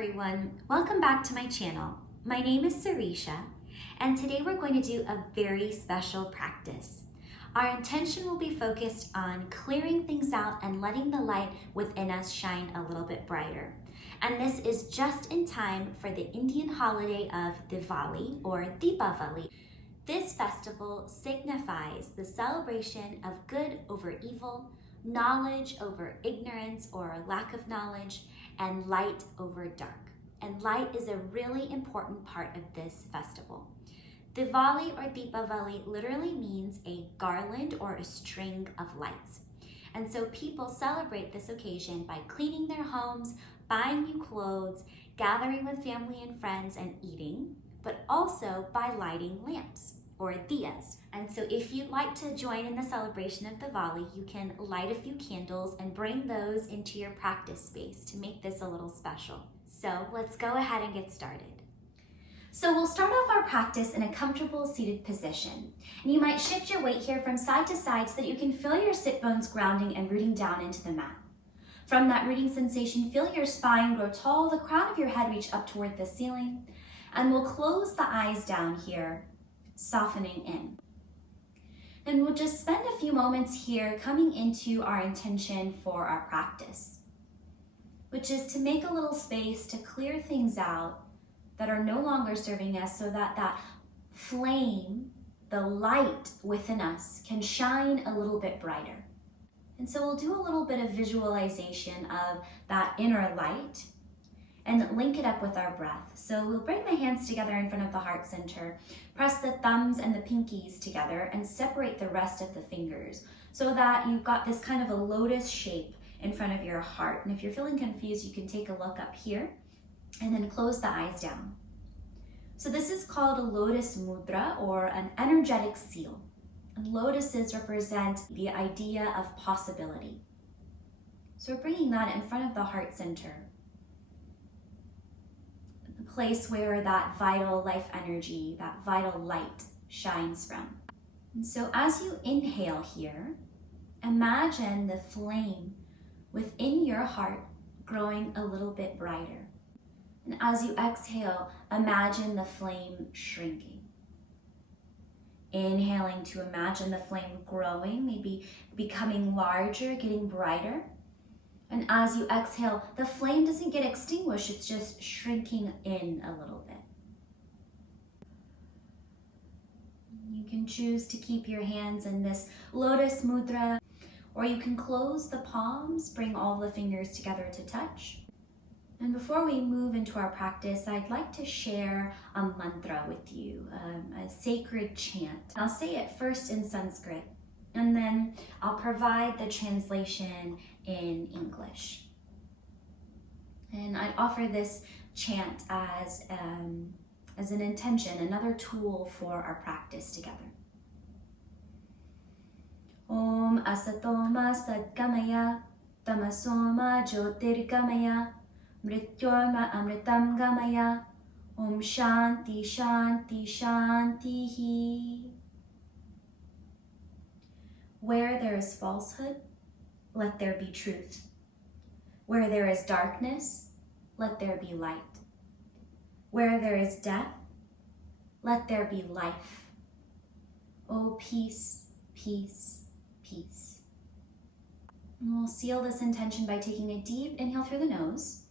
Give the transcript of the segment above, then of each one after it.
everyone, welcome back to my channel. My name is Sireesha, and today we're going to do a very special practice. Our intention will be focused on clearing things out and letting the light within us shine a little bit brighter. And this is just in time for the Indian holiday of Diwali or Deepavali. This festival signifies the celebration of good over evil, knowledge over ignorance or lack of knowledge, and light over dark. And light is a really important part of this festival. Diwali or Deepavali literally means a garland or a string of lights. And so people celebrate this occasion by cleaning their homes, buying new clothes, gathering with family and friends and eating, but also by lighting lamps or diyas. And so if you'd like to join in the celebration of Diwali, you can light a few candles and bring those into your practice space to make this a little special. So let's go ahead and get started. So we'll start off our practice in a comfortable seated position. And you might shift your weight here from side to side so that you can feel your sit bones grounding and rooting down into the mat. From that rooting sensation, feel your spine grow tall, the crown of your head reach up toward the ceiling, and we'll close the eyes down here, softening in. And we'll just spend a few moments here coming into our intention for our practice, which is to make a little space to clear things out that are no longer serving us so that that flame, the light within us, can shine a little bit brighter. And so we'll do a little bit of visualization of that inner light and link it up with our breath. So we'll bring the hands together in front of the heart center, press the thumbs and the pinkies together, and separate the rest of the fingers so that you've got this kind of a lotus shape in front of your heart. And if you're feeling confused, you can take a look up here and then close the eyes down. So this is called a lotus mudra, or an energetic seal. And lotuses represent the idea of possibility. So we're bringing that in front of the heart center, the place where that vital life energy, that vital light shines from. And so as you inhale here, imagine the flame within your heart growing a little bit brighter. And as you exhale, imagine the flame shrinking. Inhaling to imagine the flame growing, maybe becoming larger, getting brighter. And as you exhale, the flame doesn't get extinguished, it's just shrinking in a little bit. You can choose to keep your hands in this lotus mudra, or you can close the palms, bring all the fingers together to touch. And before we move into our practice, I'd like to share a mantra with you, a sacred chant. I'll say it first in Sanskrit, and then I'll provide the translation in English. And I offer this chant as an intention, another tool for our practice together. Om asatoma sadgamaya, tamasoma jyotirgamaya, mrityorma amritam gamaya, Om shanti shanti shantihi. Where there is falsehood, let there be truth. Where there is darkness, let there be light. Where there is death, let there be life. Oh, peace, peace, peace. And we'll seal this intention by taking a deep inhale through the nose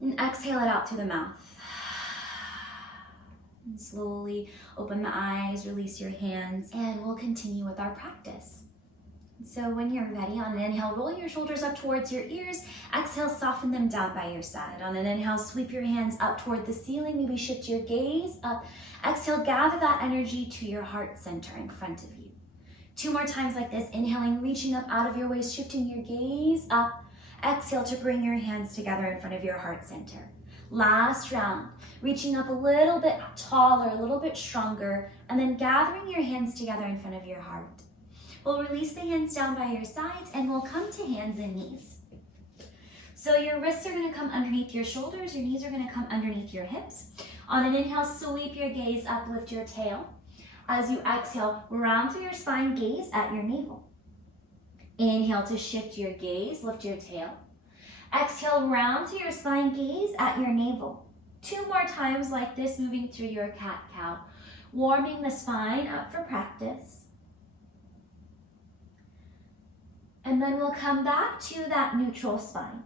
and exhale it out through the mouth. And slowly open the eyes, release your hands, and we'll continue with our practice. So when you're ready, on an inhale, roll your shoulders up towards your ears. Exhale, soften them down by your side. On an inhale, sweep your hands up toward the ceiling. Maybe shift your gaze up. Exhale, gather that energy to your heart center in front of you. 2 more times like this. Inhaling, reaching up out of your waist, shifting your gaze up. Exhale to bring your hands together in front of your heart center. Last round, reaching up a little bit taller, a little bit stronger, and then gathering your hands together in front of your heart. We'll release the hands down by your sides and we'll come to hands and knees. So your wrists are gonna come underneath your shoulders, your knees are gonna come underneath your hips. On an inhale, sweep your gaze up, lift your tail. As you exhale, round through your spine, gaze at your navel. Inhale to shift your gaze, lift your tail. Exhale, round through your spine, gaze at your navel. 2 more times like this, moving through your cat-cow, warming the spine up for practice. And then we'll come back to that neutral spine.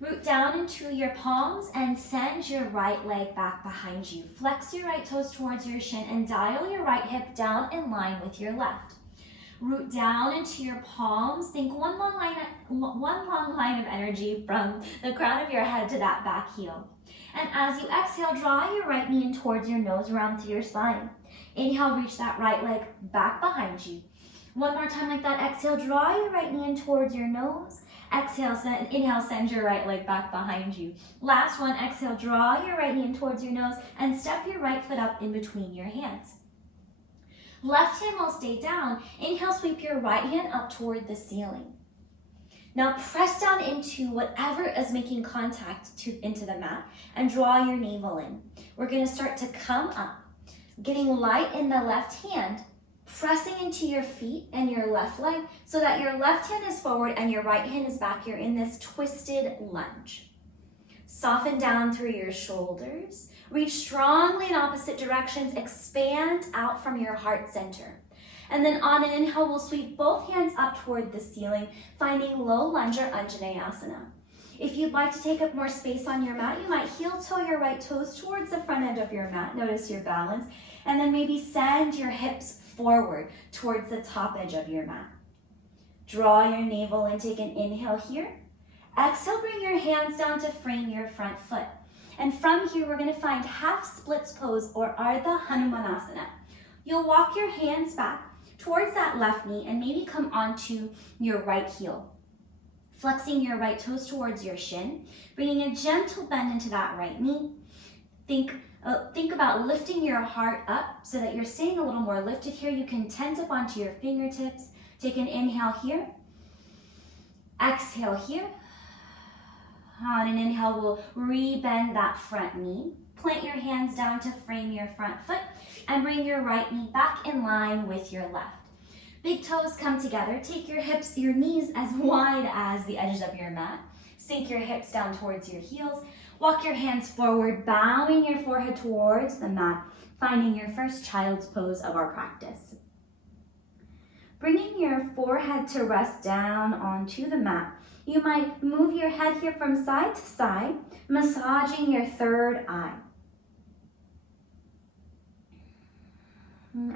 Root down into your palms and send your right leg back behind you. Flex your right toes towards your shin and dial your right hip down in line with your left. Root down into your palms. Think one long line of energy from the crown of your head to that back heel. And as you exhale, draw your right knee in towards your nose, round through your spine. Inhale, reach that right leg back behind you. One more time like that. Exhale, draw your right knee in towards your nose. Exhale, inhale, send your right leg back behind you. Last one, exhale, draw your right knee in towards your nose and step your right foot up in between your hands. Left hand will stay down. Inhale, sweep your right hand up toward the ceiling. Now press down into whatever is making contact into the mat and draw your navel in. We're gonna start to come up, getting light in the left hand, pressing into your feet and your left leg so that your left hand is forward and your right hand is back. You're in this twisted lunge. Soften down through your shoulders. Reach strongly in opposite directions. Expand out from your heart center. And then on an inhale, we'll sweep both hands up toward the ceiling, finding low lunge or Anjaneyasana. If you'd like to take up more space on your mat, you might heel toe your right toes towards the front end of your mat. Notice your balance. And then maybe send your hips forward towards the top edge of your mat. Draw your navel and take an inhale here. Exhale, bring your hands down to frame your front foot. And from here, we're gonna find half splits pose or Ardha Hanumanasana. You'll walk your hands back towards that left knee and maybe come onto your right heel. Flexing your right toes towards your shin, bringing a gentle bend into that right knee. Think about lifting your heart up so that you're staying a little more lifted here. You can tent up onto your fingertips. Take an inhale here. Exhale here. On an inhale, we'll re-bend that front knee. Plant your hands down to frame your front foot and bring your right knee back in line with your left. Big toes come together. Take your knees as wide as the edges of your mat. Sink your hips down towards your heels. Walk your hands forward, bowing your forehead towards the mat, finding your first child's pose of our practice. Bringing your forehead to rest down onto the mat. You might move your head here from side to side, massaging your third eye.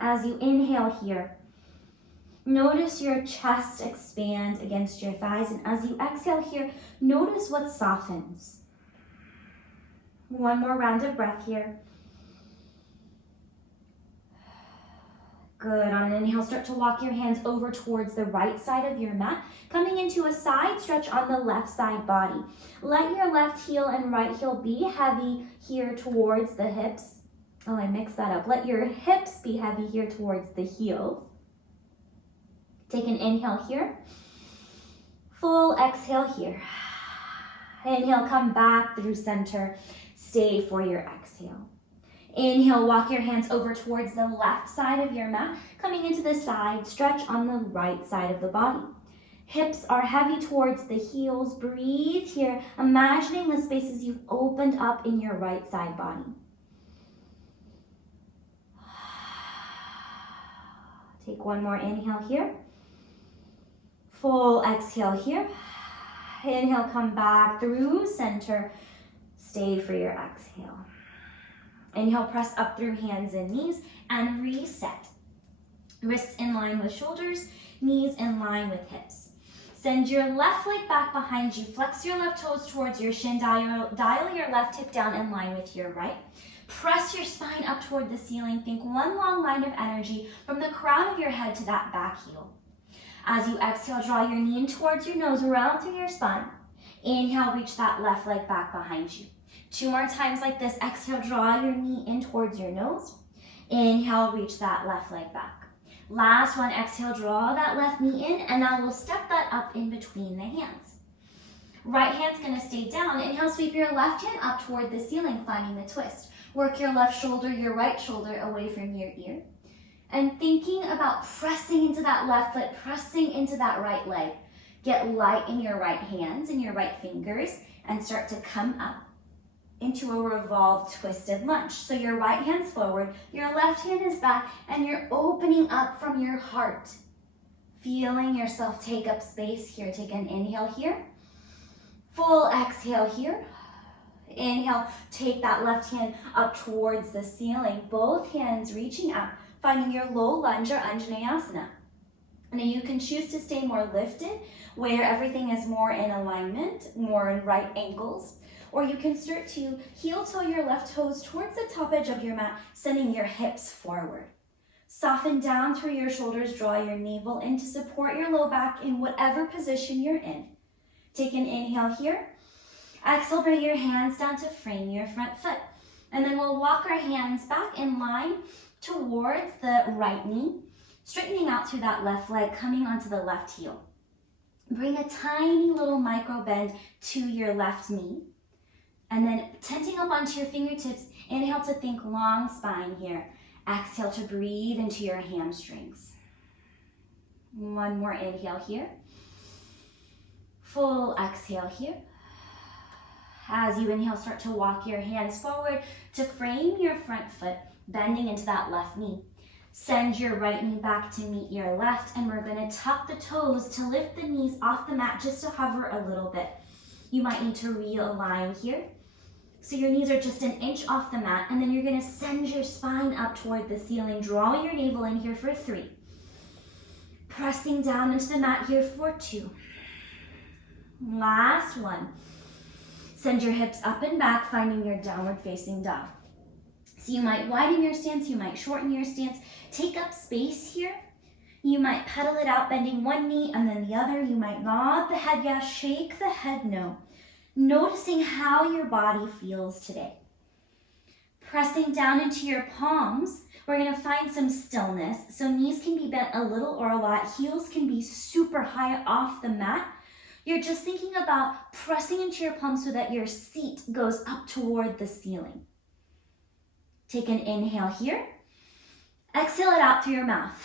As you inhale here, notice your chest expand against your thighs, and as you exhale here, notice what softens. One more round of breath here. Good. On an inhale, start to walk your hands over towards the right side of your mat, coming into a side stretch on the left side body. Let your left heel and right heel be heavy here towards the hips. Oh, I mixed that up. Let your hips be heavy here towards the heels. Take an inhale here. Full exhale here. Inhale, come back through center. Stay for your exhale. Inhale, walk your hands over towards the left side of your mat, coming into the side stretch on the right side of the body. Hips are heavy towards the heels. Breathe here, imagining the spaces you've opened up in your right side body. Take one more inhale here. Full exhale here. Inhale, come back through center. Stay for your exhale. Inhale, press up through hands and knees and reset. Wrists in line with shoulders, knees in line with hips. Send your left leg back behind you. Flex your left toes towards your shin. Dial your left hip down in line with your right. Press your spine up toward the ceiling. Think one long line of energy from the crown of your head to that back heel. As you exhale, draw your knee in towards your nose, round through your spine. Inhale, reach that left leg back behind you. 2 more times like this. Exhale, draw your knee in towards your nose. Inhale, reach that left leg back. Last one, exhale, draw that left knee in, and now we'll step that up in between the hands. Right hand's gonna stay down. Inhale, sweep your left hand up toward the ceiling, finding the twist. Work your left shoulder, your right shoulder away from your ear. And thinking about pressing into that left foot, pressing into that right leg. Get light in your right hands and your right fingers and start to come up into a revolved twisted lunge. So your right hand's forward, your left hand is back, and you're opening up from your heart. Feeling yourself take up space here. Take an inhale here. Full exhale here. Inhale, take that left hand up towards the ceiling. Both hands reaching up, finding your low lunge or Anjaneyasana. Now you can choose to stay more lifted, where everything is more in alignment, more in right angles. Or you can start to heel toe your left toes towards the top edge of your mat, sending your hips forward. Soften down through your shoulders, draw your navel in to support your low back in whatever position you're in. Take an inhale here. Exhale, bring your hands down to frame your front foot. And then we'll walk our hands back in line towards the right knee, straightening out through that left leg, coming onto the left heel. Bring a tiny little micro bend to your left knee. And then tenting up onto your fingertips, inhale to think long spine here. Exhale to breathe into your hamstrings. One more inhale here. Full exhale here. As you inhale, start to walk your hands forward to frame your front foot, bending into that left knee. Send your right knee back to meet your left, and we're going to tuck the toes to lift the knees off the mat just to hover a little bit. You might need to realign here. So your knees are just an inch off the mat, and then you're going to send your spine up toward the ceiling. Draw your navel in here for 3. Pressing down into the mat here for 2. Last one. Send your hips up and back, finding your downward facing dog. So you might widen your stance, you might shorten your stance. Take up space here. You might pedal it out, bending one knee and then the other. You might nod the head yes, shake the head no. Noticing how your body feels today. Pressing down into your palms, we're going to find some stillness. So knees can be bent a little or a lot. Heels can be super high off the mat. You're just thinking about pressing into your palms so that your seat goes up toward the ceiling. Take an inhale here. Exhale it out through your mouth.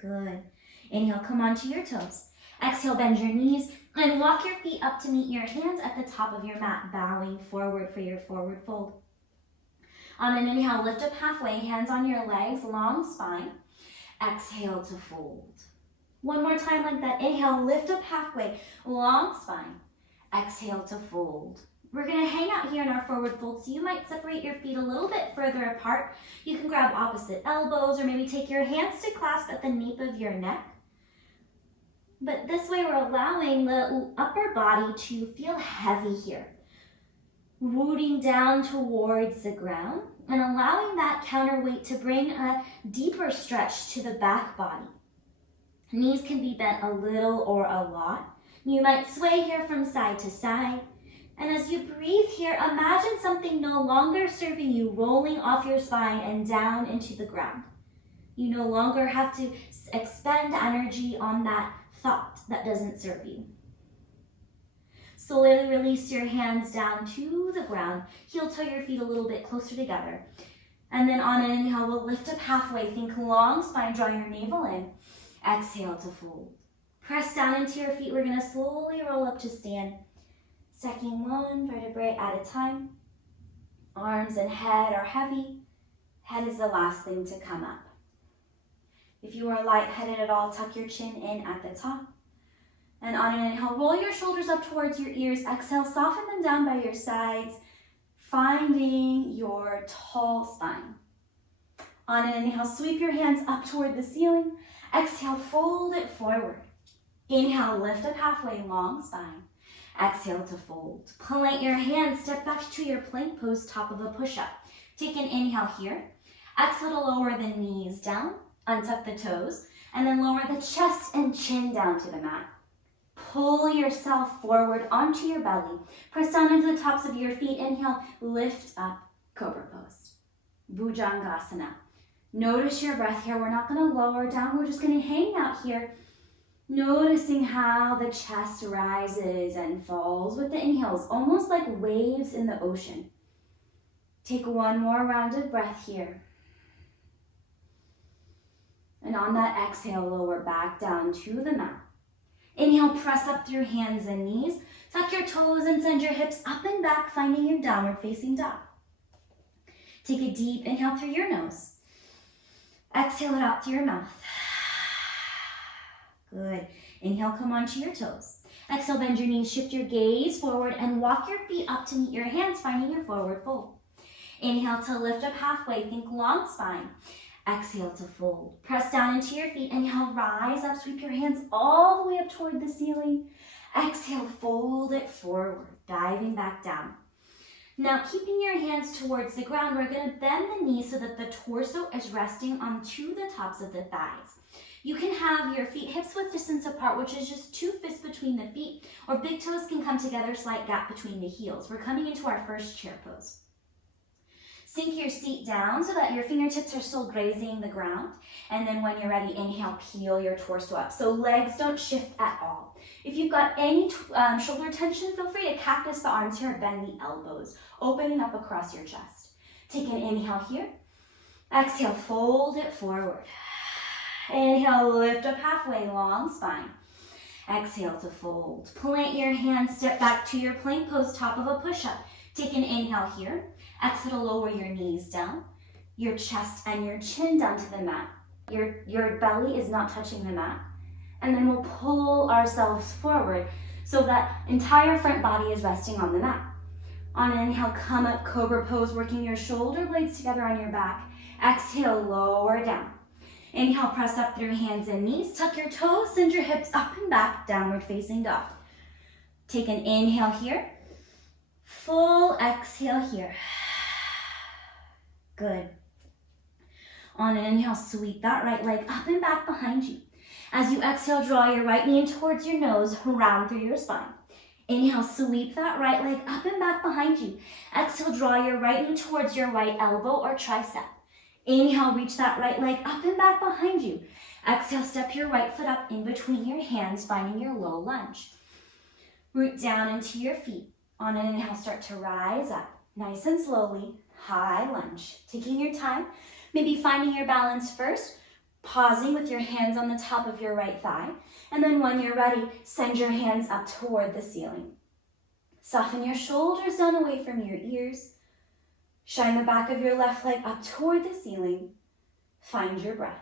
Good. Inhale, come onto your toes. Exhale, bend your knees and walk your feet up to meet your hands at the top of your mat, bowing forward for your forward fold. On an inhale, lift up halfway, hands on your legs, long spine. Exhale to fold. One more time like that. Inhale, lift up halfway, long spine. Exhale to fold. We're going to hang out here in our forward fold, so you might separate your feet a little bit further apart. You can grab opposite elbows or maybe take your hands to clasp at the nape of your neck. But this way we're allowing the upper body to feel heavy here. Rooting down towards the ground and allowing that counterweight to bring a deeper stretch to the back body. Knees can be bent a little or a lot. You might sway here from side to side. And as you breathe here, imagine something no longer serving you rolling off your spine and down into the ground. You no longer have to expend energy on that thought that doesn't serve you. Slowly release your hands down to the ground. Heel toe your feet a little bit closer together. And then on an inhale, we'll lift up halfway. Think long spine, draw your navel in. Exhale to fold. Press down into your feet. We're going to slowly roll up to stand. Stacking one vertebrae at a time. Arms and head are heavy. Head is the last thing to come up. If you are lightheaded at all, tuck your chin in at the top. And on an inhale, roll your shoulders up towards your ears. Exhale, soften them down by your sides, finding your tall spine. On an inhale, sweep your hands up toward the ceiling. Exhale, fold it forward. Inhale, lift up halfway, long spine. Exhale to fold. Plant your hands, step back to your plank pose, top of a push-up. Take an inhale here. Exhale to lower the knees down, untuck the toes, and then lower the chest and chin down to the mat. Pull yourself forward onto your belly. Press down into the tops of your feet. Inhale, lift up, cobra pose. Bhujangasana. Notice your breath here. We're not going to lower down. We're just going to hang out here. Noticing how the chest rises and falls with the inhales, almost like waves in the ocean. Take one more round of breath here. And on that exhale, lower back down to the mat. Inhale, press up through hands and knees. Tuck your toes and send your hips up and back, finding your downward facing dog. Take a deep inhale through your nose. Exhale it out through your mouth. Good. Inhale, come onto your toes. Exhale, bend your knees, shift your gaze forward, and walk your feet up to meet your hands, finding your forward fold. Inhale to lift up halfway, think long spine. Exhale to fold. Press down into your feet. Inhale, rise up, sweep your hands all the way up toward the ceiling. Exhale, fold it forward, diving back down. Now, keeping your hands towards the ground, we're going to bend the knees so that the torso is resting onto the tops of the thighs. You can have your feet hips width distance apart, which is just 2 fists between the feet, or big toes can come together, slight gap between the heels. We're coming into our first chair pose. Sink your seat down so that your fingertips are still grazing the ground. And then when you're ready, inhale, peel your torso up. So legs don't shift at all. If you've got any shoulder tension, feel free to cactus the arms here, bend the elbows, opening up across your chest. Take an inhale here. Exhale, fold it forward. Inhale, lift up halfway, long spine. Exhale to fold. Plant your hands, step back to your plank pose, top of a push-up. Take an inhale here. Exhale, lower your knees down, your chest and your chin down to the mat. Your belly is not touching the mat. And then we'll pull ourselves forward so that entire front body is resting on the mat. On an inhale, come up, cobra pose, working your shoulder blades together on your back. Exhale, lower down. Inhale, press up through hands and knees. Tuck your toes, send your hips up and back, downward facing dog. Take an inhale here. Full exhale here. Good. On an inhale, sweep that right leg up and back behind you. As you exhale, draw your right knee in towards your nose, round through your spine. Inhale, sweep that right leg up and back behind you. Exhale, draw your right knee towards your right elbow or tricep. Inhale, reach that right leg up and back behind you. Exhale, step your right foot up in between your hands, finding your low lunge. Root down into your feet. On an inhale, start to rise up, nice and slowly, high lunge. Taking your time, maybe finding your balance first, pausing with your hands on the top of your right thigh, and then when you're ready, send your hands up toward the ceiling. Soften your shoulders down away from your ears. Shine the back of your left leg up toward the ceiling. Find your breath.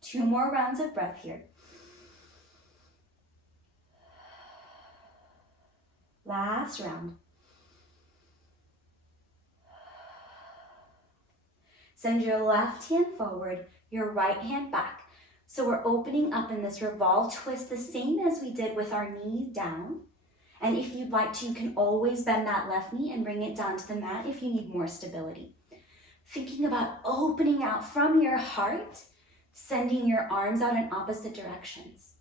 Two more rounds of breath here. Last round. Send your left hand forward, your right hand back. So we're opening up in this revolve twist, the same as we did with our knees down. And if you'd like to, you can always bend that left knee and bring it down to the mat if you need more stability. Thinking about opening out from your heart, sending your arms out in opposite directions.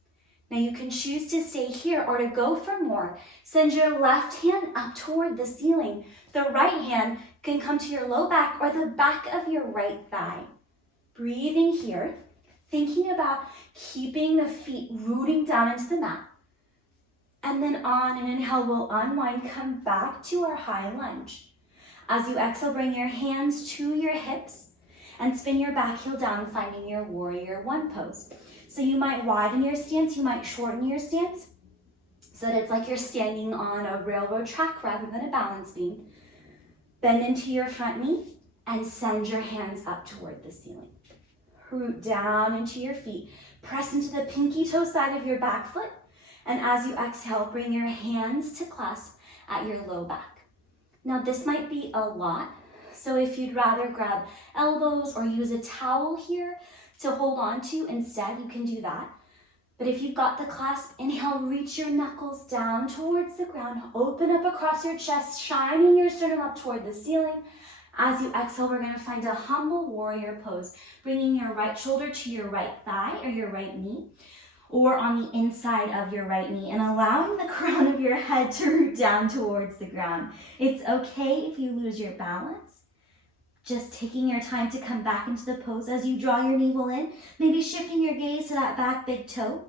Now you can choose to stay here or to go for more. Send your left hand up toward the ceiling. The right hand can come to your low back or the back of your right thigh. Breathing here, thinking about keeping the feet rooting down into the mat. And then on an inhale, we'll unwind, come back to our high lunge. As you exhale, bring your hands to your hips and spin your back heel down, finding your warrior one pose. So you might widen your stance, you might shorten your stance, so that it's like you're standing on a railroad track rather than a balance beam. Bend into your front knee and send your hands up toward the ceiling. Root down into your feet. Press into the pinky toe side of your back foot. And as you exhale, bring your hands to clasp at your low back. Now this might be a lot, so if you'd rather grab elbows or use a towel here to hold on to instead, you can do that. But if you've got the clasp, inhale, reach your knuckles down towards the ground, open up across your chest, shining your sternum up toward the ceiling. As you exhale, we're going to find a humble warrior pose, bringing your right shoulder to your right thigh or your right knee, or on the inside of your right knee, and allowing the crown of your head to root down towards the ground. It's okay if you lose your balance. Just taking your time to come back into the pose as you draw your navel in, maybe shifting your gaze to that back big toe.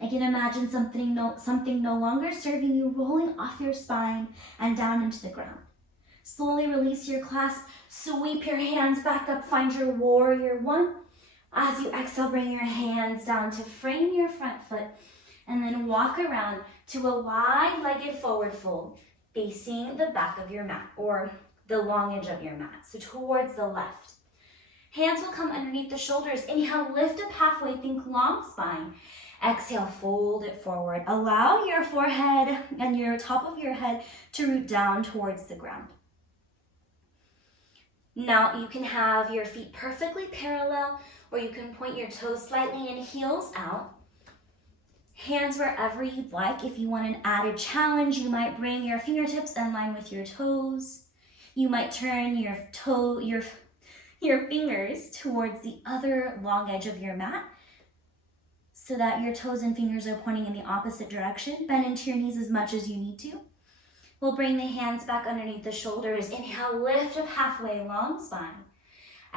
I can imagine something no longer serving you, rolling off your spine and down into the ground. Slowly release your clasp. Sweep your hands back up. Find your warrior one. As you exhale, bring your hands down to frame your front foot and then walk around to a wide-legged forward fold facing the back of your mat or the long edge of your mat, so towards the left. Hands will come underneath the shoulders. Inhale, lift up halfway, think long spine. Exhale, fold it forward. Allow your forehead and your top of your head to root down towards the ground. Now you can have your feet perfectly parallel, or you can point your toes slightly in, heels out. Hands wherever you'd like. If you want an added challenge, you might bring your fingertips in line with your toes. You might turn your fingers towards the other long edge of your mat so that your toes and fingers are pointing in the opposite direction. Bend into your knees as much as you need to. We'll bring the hands back underneath the shoulders. Inhale, lift up halfway, long spine.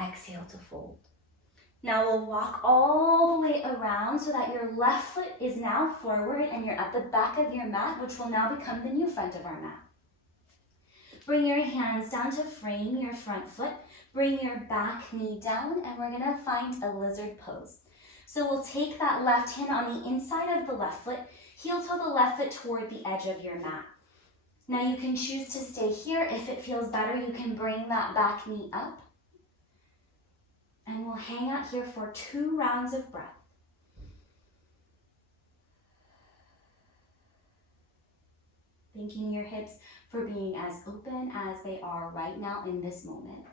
Exhale to fold. Now we'll walk all the way around so that your left foot is now forward and you're at the back of your mat, which will now become the new front of our mat. Bring your hands down to frame your front foot. Bring your back knee down, and we're gonna find a lizard pose. So we'll take that left hand on the inside of the left foot, heel toe the left foot toward the edge of your mat. Now you can choose to stay here. If it feels better, you can bring that back knee up. And we'll hang out here for 2 rounds of breath. Thanking your hips for being as open as they are right now in this moment.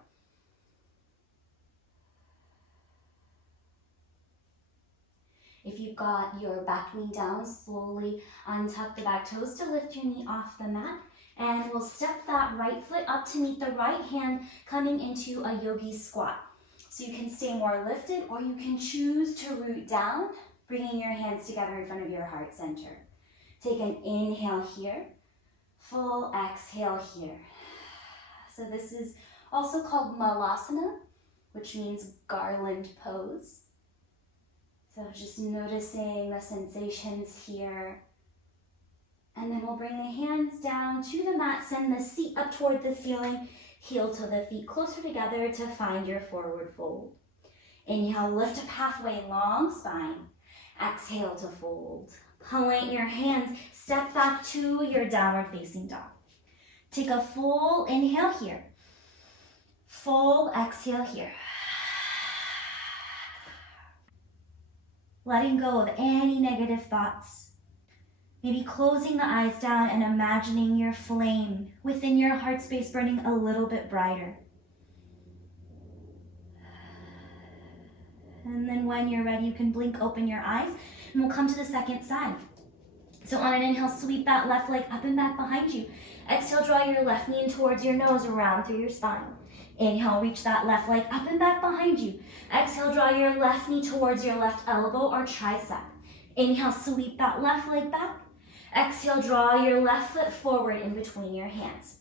If you've got your back knee down, slowly untuck the back toes to lift your knee off the mat. And we'll step that right foot up to meet the right hand, coming into a yogi squat. So you can stay more lifted, or you can choose to root down, bringing your hands together in front of your heart center. Take an inhale here, full exhale here. So this is also called malasana, which means garland pose. So just noticing the sensations here. And then we'll bring the hands down to the mat, send the seat up toward the ceiling, heel to the feet closer together to find your forward fold. Inhale, lift up halfway, long spine. Exhale to fold. Point your hands, step back to your downward facing dog. Take a full inhale here. Full exhale here. Letting go of any negative thoughts. Maybe closing the eyes down and imagining your flame within your heart space burning a little bit brighter. And then when you're ready, you can blink open your eyes, and we'll come to the second side. So on an inhale, sweep that left leg up and back behind you. Exhale, draw your left knee in towards your nose, around through your spine. Inhale, reach that left leg up and back behind you. Exhale, draw your left knee towards your left elbow or tricep. Inhale, sweep that left leg back. Exhale, draw your left foot forward in between your hands.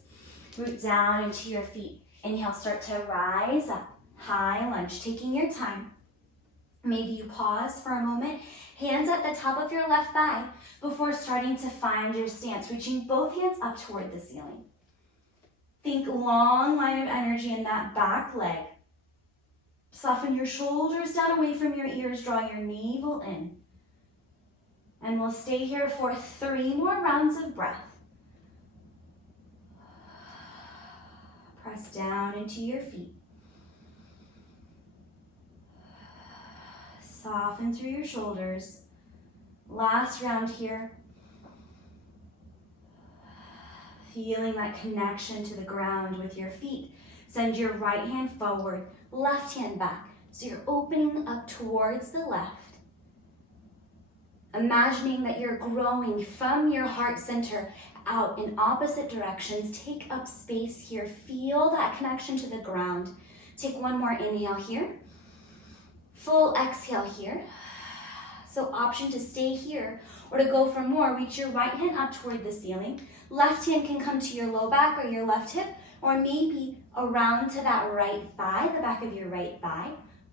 Root down into your feet. Inhale, start to rise up. High lunge, taking your time. Maybe you pause for a moment. Hands at the top of your left thigh before starting to find your stance, reaching both hands up toward the ceiling. Think long line of energy in that back leg. Soften your shoulders down away from your ears. Draw your navel in. And we'll stay here for 3 more rounds of breath. Press down into your feet. Soften through your shoulders. Last round here. Feeling that connection to the ground with your feet. Send your right hand forward, left hand back. So you're opening up towards the left. Imagining that you're growing from your heart center out in opposite directions. Take up space here. Feel that connection to the ground. Take one more inhale here. Full exhale here. So option to stay here or to go for more. Reach your right hand up toward the ceiling. Left hand can come to your low back or your left hip, or maybe around to that right thigh, the back of your right thigh.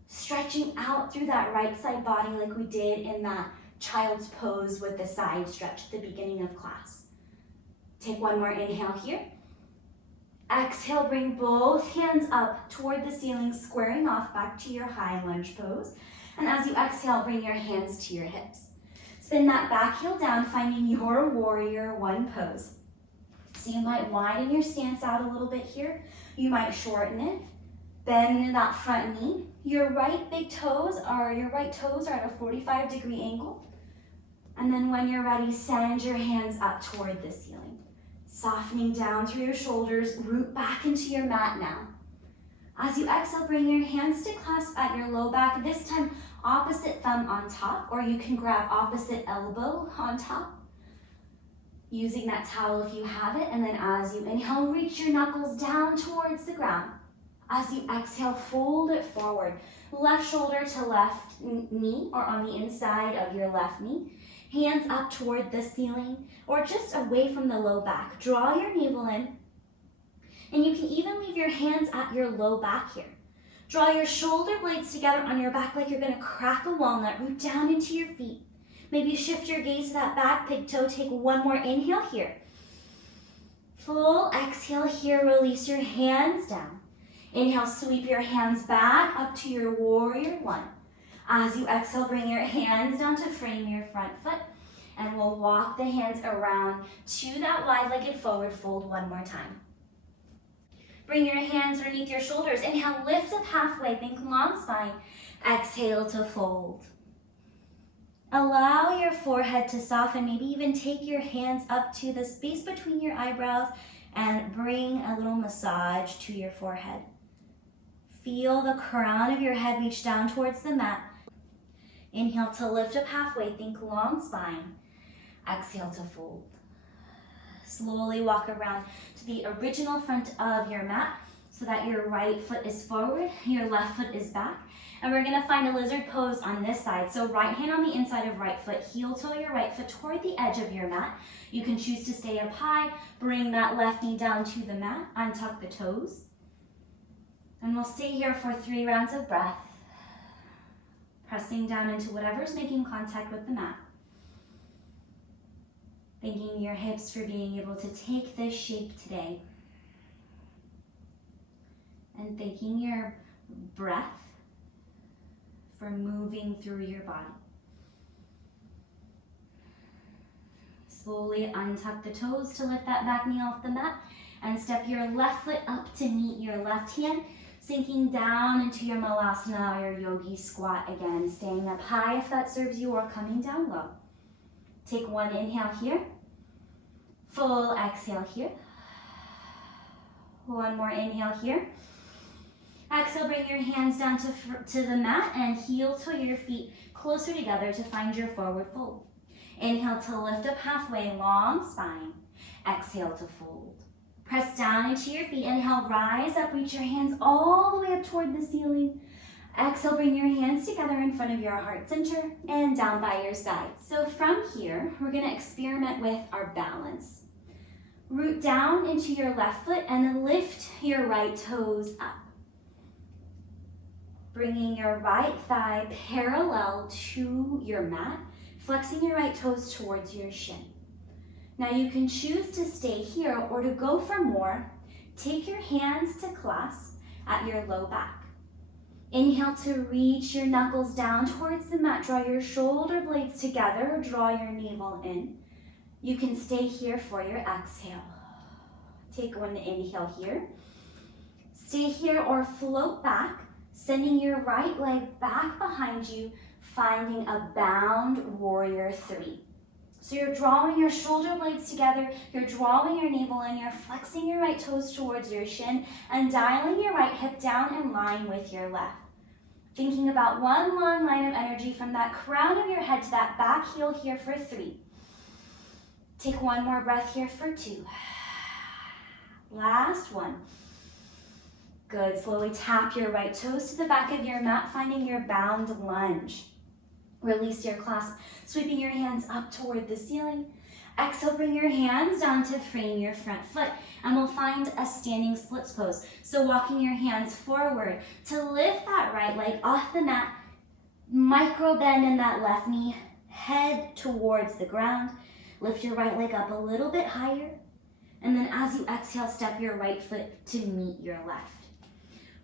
Stretching out through that right side body like we did in that child's pose with the side stretch at the beginning of class. Take one more inhale here. Exhale, bring both hands up toward the ceiling, squaring off back to your high lunge pose. And as you exhale, bring your hands to your hips. Spin that back heel down, finding your warrior one pose. So you might widen your stance out a little bit here. You might shorten it. Bend that front knee. Your right toes are at a 45-degree angle. And then when you're ready, send your hands up toward the ceiling. Softening down through your shoulders, root back into your mat now. As you exhale, bring your hands to clasp at your low back. This time, opposite thumb on top, or you can grab opposite elbow on top. Using that towel if you have it, and then as you inhale, reach your knuckles down towards the ground. As you exhale, fold it forward. Left shoulder to left knee, or on the inside of your left knee. Hands up toward the ceiling, or just away from the low back. Draw your navel in, and you can even leave your hands at your low back here. Draw your shoulder blades together on your back like you're gonna crack a walnut. Root down into your feet. Maybe shift your gaze to that back big toe. Take one more inhale here. Full exhale here, release your hands down. Inhale, sweep your hands back up to your warrior one. As you exhale, bring your hands down to frame your front foot, and we'll walk the hands around to that wide-legged forward fold one more time. Bring your hands underneath your shoulders. Inhale, lift up halfway, think long spine. Exhale to fold. Allow your forehead to soften, maybe even take your hands up to the space between your eyebrows and bring a little massage to your forehead. Feel the crown of your head reach down towards the mat. Inhale to lift up halfway, think long spine. Exhale to fold. Slowly walk around to the original front of your mat so that your right foot is forward, your left foot is back. And we're gonna find a lizard pose on this side. So right hand on the inside of right foot, heel toe your right foot toward the edge of your mat. You can choose to stay up high, bring that left knee down to the mat, untuck the toes. And we'll stay here for 3 rounds of breath, pressing down into whatever's making contact with the mat. Thanking your hips for being able to take this shape today. And thanking your breath for moving through your body. Slowly untuck the toes to lift that back knee off the mat and step your left foot up to meet your left hand, sinking down into your malasana or your yogi squat again, staying up high if that serves you or coming down low. Take one inhale here, full exhale here. One more inhale here. Exhale, bring your hands down to the mat and heel toe your feet closer together to find your forward fold. Inhale to lift up halfway, long spine. Exhale to fold. Press down into your feet. Inhale, rise up, reach your hands all the way up toward the ceiling. Exhale, bring your hands together in front of your heart center and down by your side. So from here, we're gonna experiment with our balance. Root down into your left foot and then lift your right toes up. Bringing your right thigh parallel to your mat, flexing your right toes towards your shin. Now you can choose to stay here or to go for more. Take your hands to clasp at your low back. Inhale to reach your knuckles down towards the mat. Draw your shoulder blades together or draw your navel in. You can stay here for your exhale. Take one inhale here. Stay here or float back, sending your right leg back behind you, finding a bound warrior 3. So you're drawing your shoulder blades together, you're drawing your navel in, you're flexing your right toes towards your shin and dialing your right hip down in line with your left. Thinking about one long line of energy from that crown of your head to that back heel here for 3. Take one more breath here for 2. Last one. Good, slowly tap your right toes to the back of your mat, finding your bound lunge. Release your clasp, sweeping your hands up toward the ceiling. Exhale, bring your hands down to frame your front foot, and we'll find a standing splits pose. So walking your hands forward to lift that right leg off the mat, micro bend in that left knee, head towards the ground. Lift your right leg up a little bit higher. And then as you exhale, step your right foot to meet your left.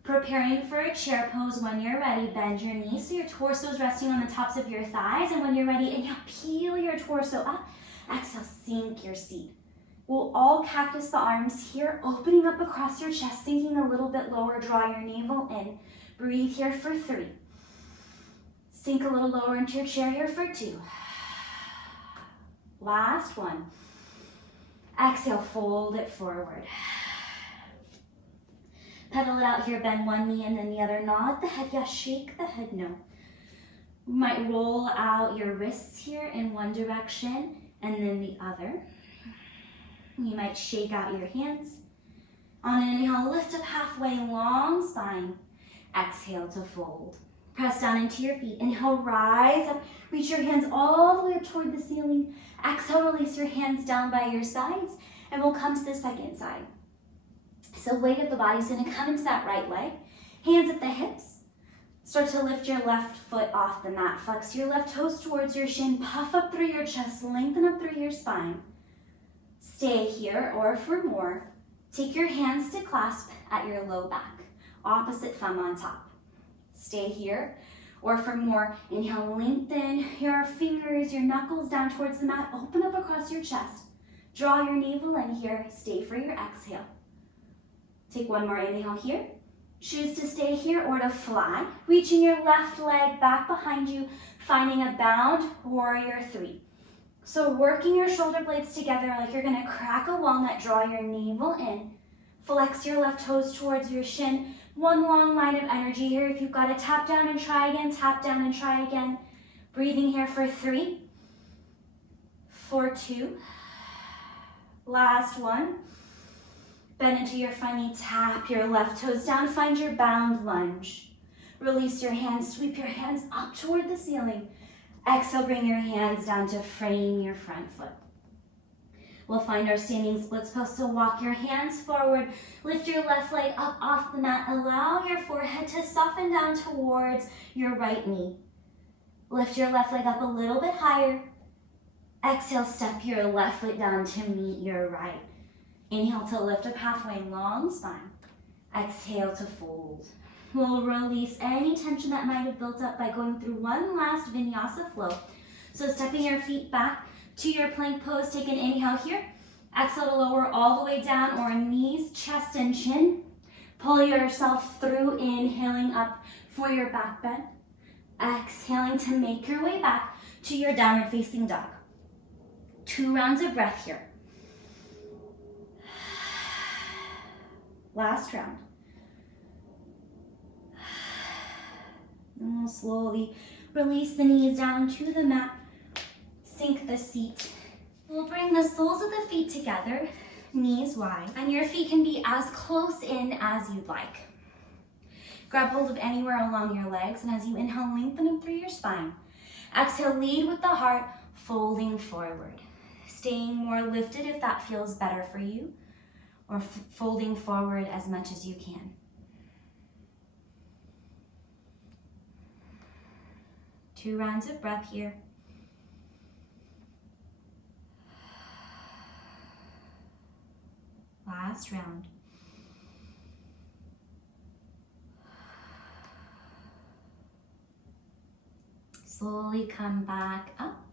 Preparing for a chair pose. When you're ready, bend your knees so your torso is resting on the tops of your thighs. And when you're ready, inhale, peel your torso up. Exhale, sink your seat. We'll all cactus the arms here, opening up across your chest, sinking a little bit lower. Draw your navel in. Breathe here for 3. Sink a little lower into your chair here for 2. Last one. Exhale, fold it forward. Pedal it out here, bend one knee and then the other. Nod the head, yes, shake the head, no. You might roll out your wrists here in one direction and then the other. You might shake out your hands. On an inhale, lift up halfway, long spine. Exhale to fold. Press down into your feet. Inhale, rise up. Reach your hands all the way up toward the ceiling. Exhale, release your hands down by your sides. And we'll come to the second side. So weight of the body is going to come into that right leg. Hands at the hips. Start to lift your left foot off the mat. Flex your left toes towards your shin. Puff up through your chest. Lengthen up through your spine. Stay here, or for more, take your hands to clasp at your low back. Opposite thumb on top. Stay here, or for more, inhale, lengthen your fingers, your knuckles down towards the mat. Open up across your chest. Draw your navel in here. Stay for your exhale. Take one more inhale here. Choose to stay here or to fly. Reaching your left leg back behind you, finding a bound warrior 3. So working your shoulder blades together like you're gonna crack a walnut. Draw your navel in. Flex your left toes towards your shin. One long line of energy here. If you've got to tap down and try again, tap down and try again. Breathing here for 3, for 2. Last one. Bend into your front knee, tap your left toes down, find your bound lunge. Release your hands, sweep your hands up toward the ceiling. Exhale, bring your hands down to frame your front foot. We'll find our standing splits pose, so walk your hands forward. Lift your left leg up off the mat. Allow your forehead to soften down towards your right knee. Lift your left leg up a little bit higher. Exhale, step your left foot down to meet your right. Inhale to lift up halfway, long spine. Exhale to fold. We'll release any tension that might have built up by going through one last vinyasa flow. So stepping your feet back to your plank pose, take an inhale here. Exhale to lower all the way down, or knees, chest, and chin. Pull yourself through, inhaling up for your back bend. Exhaling to make your way back to your downward facing dog. 2 rounds of breath here. Last round. And we'll slowly release the knees down to the mat. Sink the seat. We'll bring the soles of the feet together, knees wide, and your feet can be as close in as you'd like. Grab hold of anywhere along your legs, and as you inhale, lengthen them through your spine. Exhale, lead with the heart, folding forward. Staying more lifted if that feels better for you, or folding forward as much as you can. Two rounds of breath here. Last round. Slowly come back up,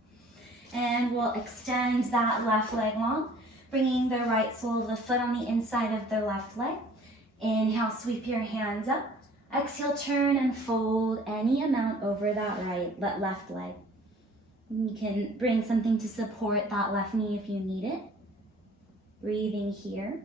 and we'll extend that left leg long, bringing the right sole of the foot on the inside of the left leg. Inhale, sweep your hands up. Exhale, turn and fold any amount over that left leg. You can bring something to support that left knee if you need it. Breathing here.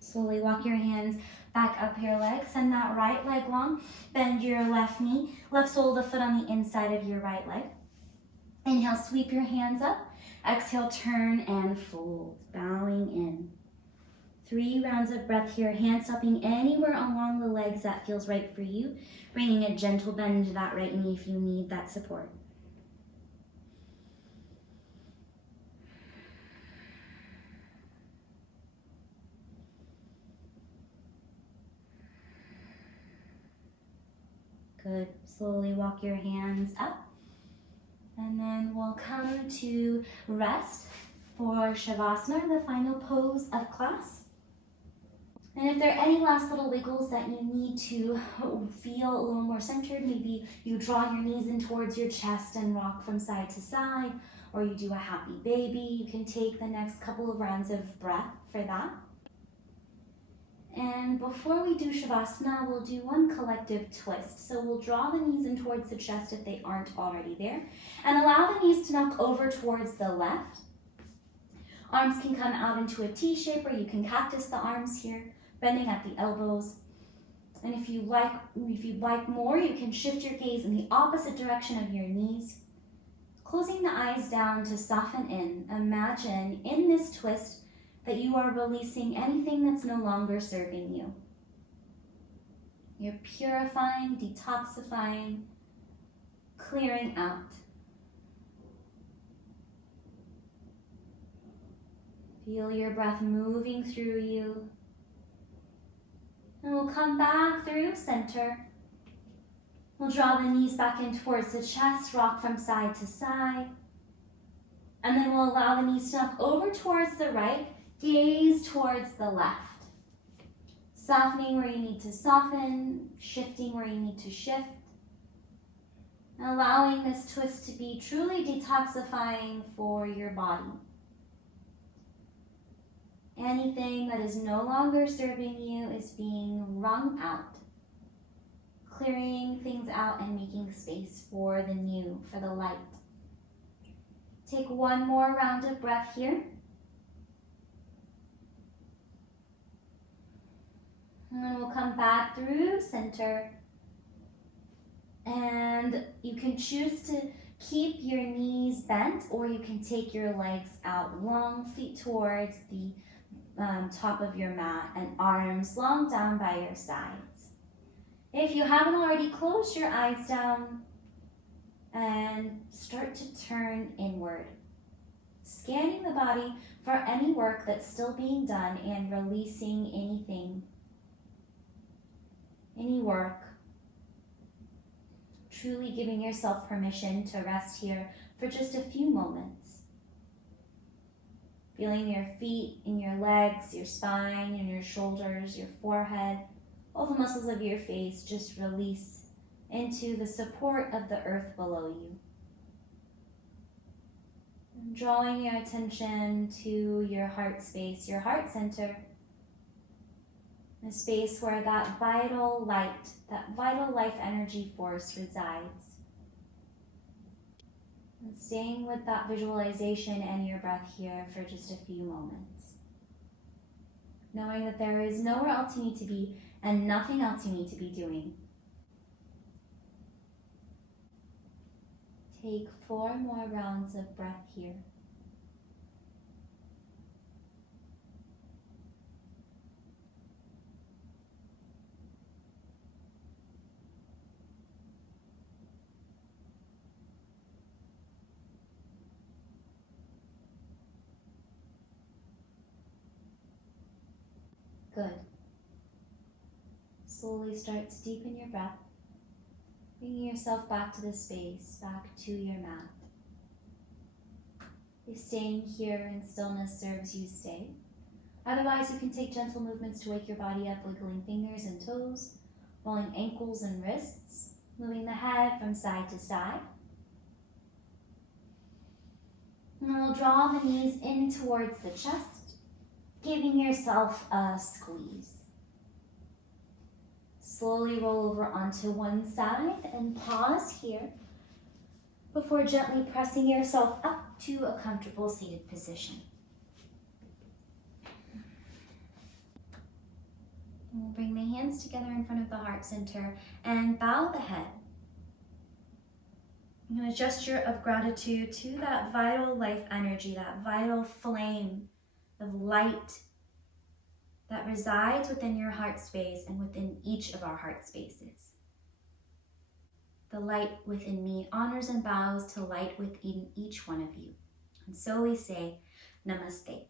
Slowly walk your hands back up your legs. Send that right leg long. Bend your left knee. Left sole of the foot on the inside of your right leg. Inhale, sweep your hands up. Exhale, turn and fold, bowing in. 3 rounds of breath here. Hands stopping anywhere along the legs that feels right for you. Bringing a gentle bend to that right knee if you need that support. Good. Slowly walk your hands up. And then we'll come to rest for Savasana, the final pose of class. And if there are any last little wiggles that you need to feel a little more centered, maybe you draw your knees in towards your chest and rock from side to side, or you do a happy baby, you can take the next couple of rounds of breath for that. And before we do Shavasana, we'll do one collective twist. So we'll draw the knees in towards the chest if they aren't already there, and allow the knees to knock over towards the left. Arms can come out into a T shape, or you can cactus the arms here, bending at the elbows. And if you'd like more, you can shift your gaze in the opposite direction of your knees. Closing the eyes down to soften in. Imagine in this twist that you are releasing anything that's no longer serving you. You're purifying, detoxifying, clearing out. Feel your breath moving through you. And we'll come back through center. We'll draw the knees back in towards the chest, rock from side to side. And then we'll allow the knees to knock over towards the right, gaze towards the left. Softening where you need to soften, shifting where you need to shift. And allowing this twist to be truly detoxifying for your body. Anything that is no longer serving you is being wrung out. Clearing things out and making space for the new, for the light. Take one more round of breath here. And then we'll come back through center. And you can choose to keep your knees bent, or you can take your legs out long, feet towards the top of your mat, and arms long down by your sides. If you haven't already, close your eyes down and start to turn inward, scanning the body for any work that's still being done and releasing anything, any work. Truly giving yourself permission to rest here for just a few moments. Feeling your feet and your legs, your spine and your shoulders, your forehead, all the muscles of your face just release into the support of the earth below you. And drawing your attention to your heart space, your heart center, a space where that vital light, that vital life energy force resides. And staying with that visualization and your breath here for just a few moments. Knowing that there is nowhere else you need to be and nothing else you need to be doing. Take 4 more rounds of breath here. Good. Slowly start to deepen your breath, bringing yourself back to the space, back to your mat. If staying here in stillness serves you, stay. Otherwise, you can take gentle movements to wake your body up, wiggling fingers and toes, rolling ankles and wrists, moving the head from side to side. And we'll draw the knees in towards the chest, giving yourself a squeeze. Slowly roll over onto one side and pause here before gently pressing yourself up to a comfortable seated position. And we'll bring the hands together in front of the heart center and bow the head. And a gesture of gratitude to that vital life energy, that vital flame of light that resides within your heart space and within each of our heart spaces. The light within me honors and bows to light within each one of you. And so we say, Namaste.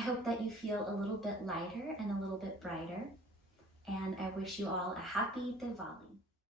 I hope that you feel a little bit lighter and a little bit brighter. And I wish you all a happy Diwali.